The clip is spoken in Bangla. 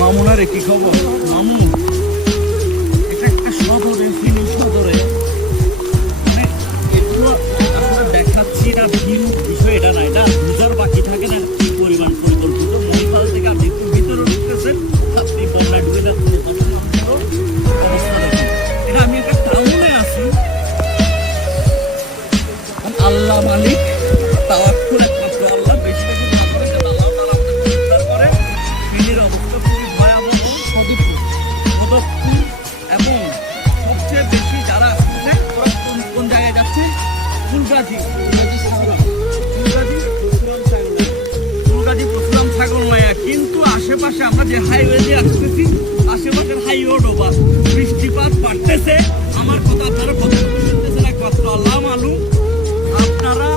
মামুনা রে, কি খবর মামু? এটা একটা শহরে সদরে, মানে এগুলো আমরা দেখাচ্ছি না, ভিউ বিষয় এটা না, এটা বুঝার বাকি থাকে না কি পরিমাণ পরিকল্পিত। মহিপাল থেকে আপনি একটু ভিতরে ঢুকতেছেন, আপনি বন্যায় ডুবে যাচ্ছেন। এটা আমি একটা টাউনে আছি, আল্লাহ মালিক, তাওয়াক্কুল একমাত্র আল্লাহ। বেশি বেশি অবস্থা খুবই ভয়াবহ, এবং সবচেয়ে বেশি যারা আসছে কোন জায়গায় যাচ্ছে? ফুলগাজী পরশুরাম ছাগল নয়া। কিন্তু আশেপাশে আমরা যে হাইওয়ে দিয়ে আসতেছি, আশেপাশের হাইওয়ে ডোবা, বৃষ্টিপাত বাড়তেছে। আমার কথা আপনারা কথা শুনতেছেন, একমাত্র আল্লাহ মালুম। আপনারা